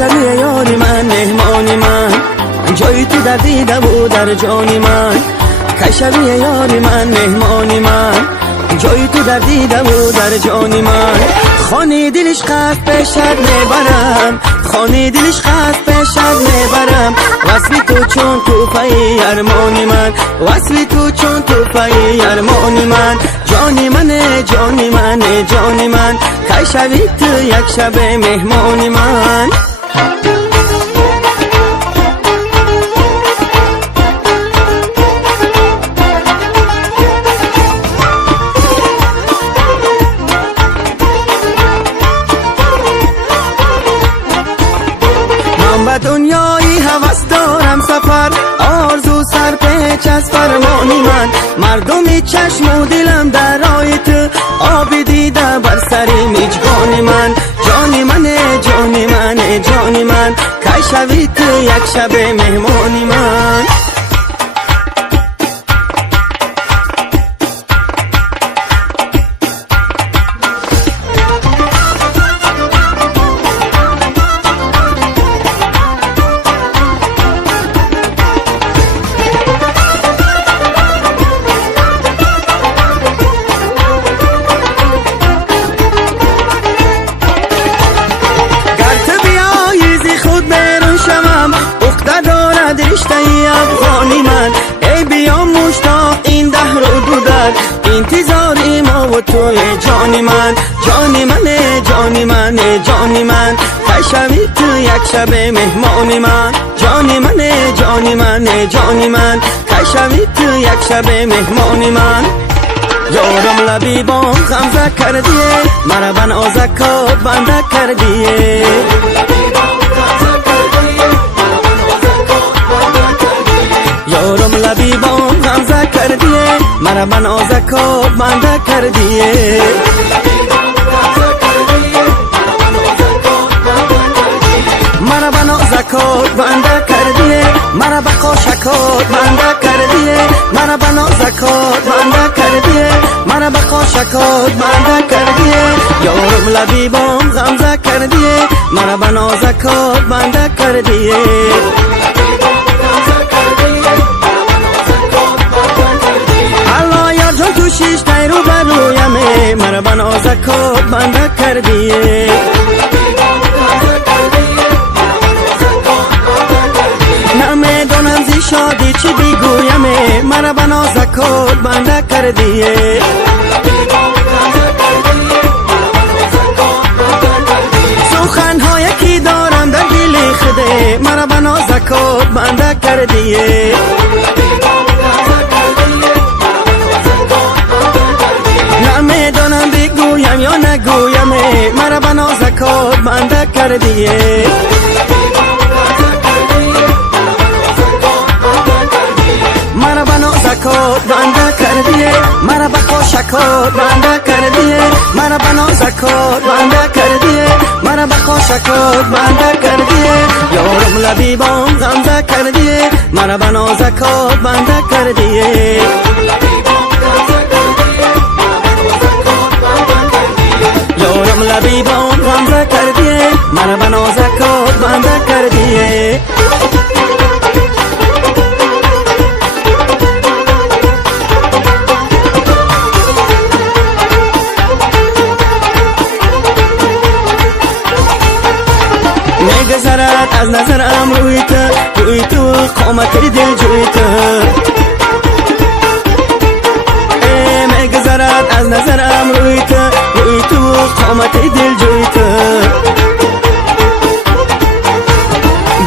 کشوی یاری من مهمانی من، جای تو در دیده و در جانی من. کشوی یاری من مهمانی من، جای تو در دیده و در جانی من. خانه دلش قصد پیشت میبرم، خانه دلش قصد پیشت میبرم. وصل تو چون توفه ارمانی من، وصل تو چون توفه ارمانی من. جانی من جانی من جانی من، کشوی تو یک شب مهمانی من. به دنیایی هوس دارم سفر، آرزو سر پیچ از فرمانی من. مردمی چشم و دلم در راه تو، آب دیده بر سری میجگانی من. جانی من جانی من جانی من، کشوی تو یک شب مهمانی من. افغانی من ای بیا مشتاق این دهر و دودر، انتظاری ما و توی جانی من. جانی من جانی من جانی من، کشوی تو یک شب مهمانی من. جانی من جانی من جانی من، کشوی تو یک شب مهمانی من. یارم لبی بام غمزه کردیه، مرا بن آزکات بنده کردیه. یارم لبی بام غمزه کردیه، مرا بن آزکات بنده کردیه. مرا بن آزکات بنده کردیه، مرا بقا شکات بنده کردیه. مرا بن آزکات بنده کردیه، مرا بقا شکات بنده کردیه. یارم لبی بام غمزه کردیه، مرا بن آزکات بنده کردیه. شیش تیرو برویمه، مرا بن آزکات بنده کردیه. نمیدانم زی شادی چی بگویمه، مرا بن آزکات بنده کردیه. سخنهای کی دارم در دل خده، مرا بن آزکات بنده کردیه. نمیدانم بگویم یا نگویم، مرا بن آزکات بنده کردیه. مرا بن آزکات بنده کردیه، مرا بقا شکات بنده کردیه. مرا بن آزکات بنده کردیه، مرا بقا شکات بنده کردیه. یارم لبی بام غمزه کردیه، مرا بن آزکات بنده کردیه. یارم لبی بام غمزه کردیه، مرا بن آزکات بنده کردیه. میگذرد از نظرم روی تو قامت دل جوی تو. میگذرد از نظرم روی تو قامت دل جوی تو.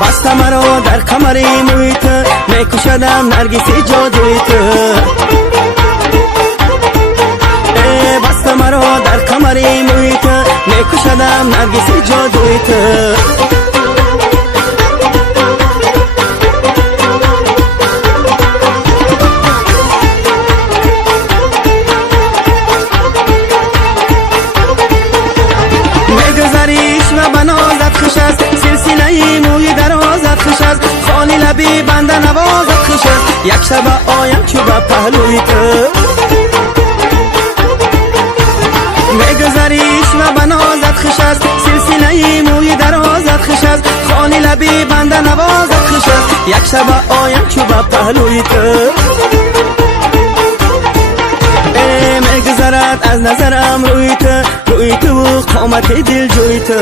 بسته مرا در کمری موی تو، میکشدم نرگسی جادوی تو. بسته مرا در کمری موی تو، میکشدم نرگسی جادوی تو. سلسله موی درازت خوش است، خالی لبی بنده نوازت خوش است. یک شب آیم چوب پهلوی تو، میگذریش و بنازت خوش است. سلسله موی درازت خوش خوش است، خانی لبی بنده نوازت خوش است. یک شب آیم چوب پهلوی تو میگذرد از نظرم روی تو و قامت دل جوی تو.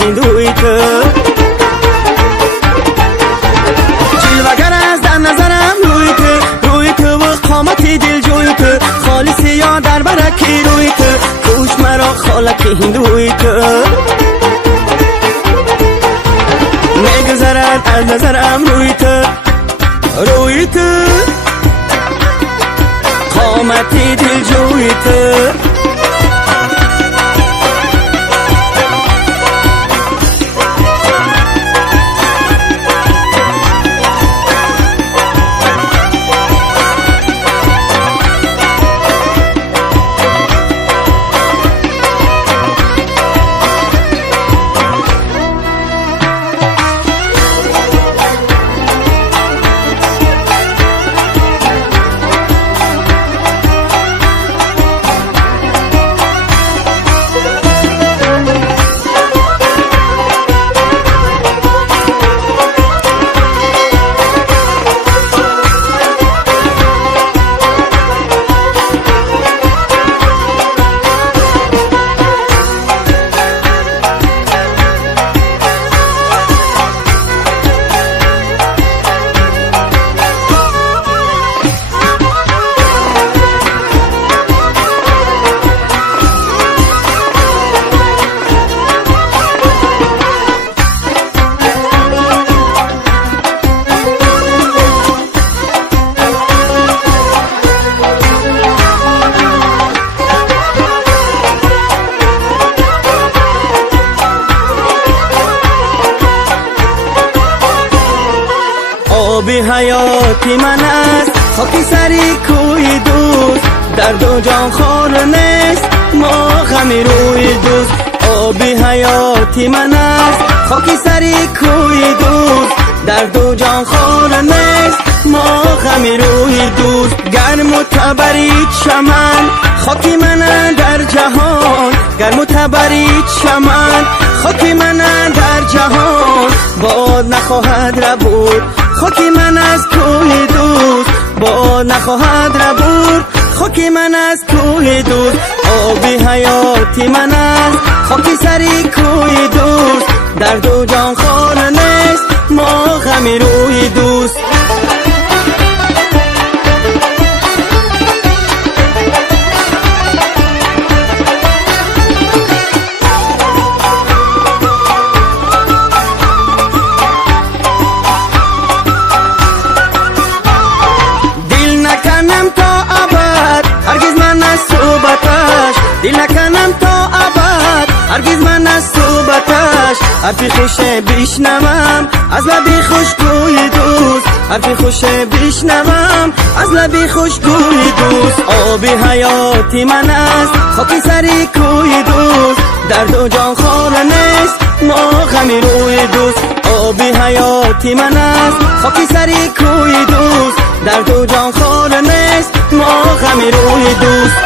هندوی تو جلوگر از در نظرم روی تو و قامت دل جوی تو. خالص یا در برکی روی تو، کوش مرا خالک هندوی تو. میگذرد از نظرم روی تو قامت دل جوی تو. آب حیاتی من است، خاکی سری کوی دوست. درد و جان خور نیست، ما غمی روی دوست. آب حیاتی من است، خاکی سری کوی دوست. درد و جان خور نیست، ما غمی روی دوست. گرم و تبرید چمن خاکی من در جهان، گرم و تبرید چمن خاکی من در جهان. باد نخواهد ربود خاکی من از کوی دوست، باد نخواهد ربود خاکی من از کوی دوست. آب حیاتی من است، خاکی سری کوی دوست. درد و جان خور نیست، ما غمی روی دوست. دل نکنم تا ابد هرگز من از صحبتش. حرفی خوش بشنوم از لبی خوشگوی دوست، حرفی خوش بشنوم از لبی خوشگوی دوست. آب حیاتی من است، خاکی سری کوی دوست. درد و جان خور نیست، ما غمی روی دوست. آب حیاتی من است، خاکی سری کوی دوست. درد و جان خور نیست، ما غمی روی دوست.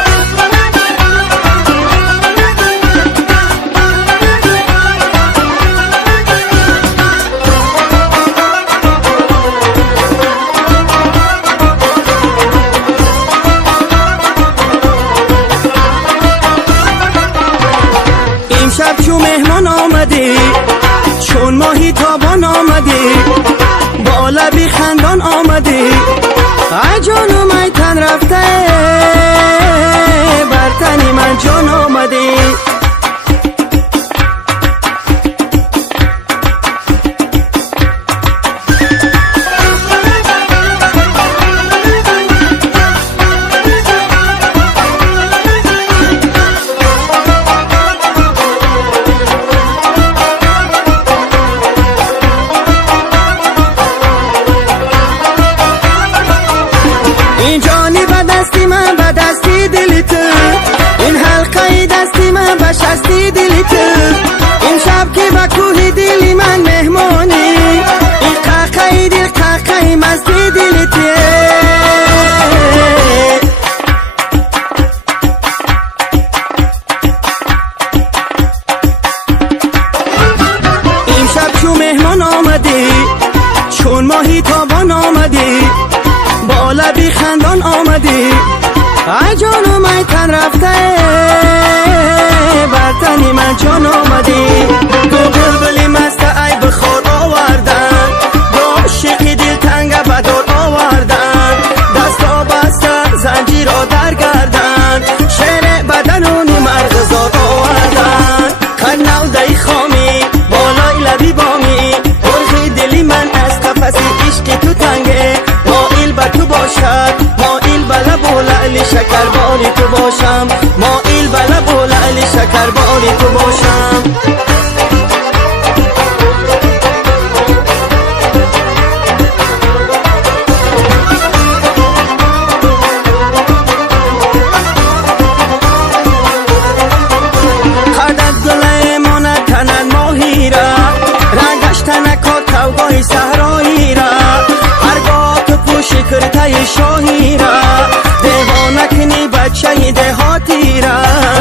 شب چو مهمان آمدی، چون ماهی تابان آمدی، با لبی خندان آمدی. ای جانو می تن رفته، بر تنی من جان آمدی. ای جانم ای تن رفته بر تنی من جان آمدی دو بلبلی مست ای بخور آوردن دو عاشقی دل تنگ بدار آوردن دستا بسته زنجیر را در گردن شعر بدنونی مرغزار آوردن قنو دی خامی بالای لبی بامی برخی دلی من از قفسی عشق تو تنگه مائل به تو باشد مائل به لب و لعل شکرباری تو باشم مائل به لب و لعل شکرباری تو باشم صحرایی را هرگاه تو پوشی کرده شاهی را دیوانه کنی بچه دهاتی را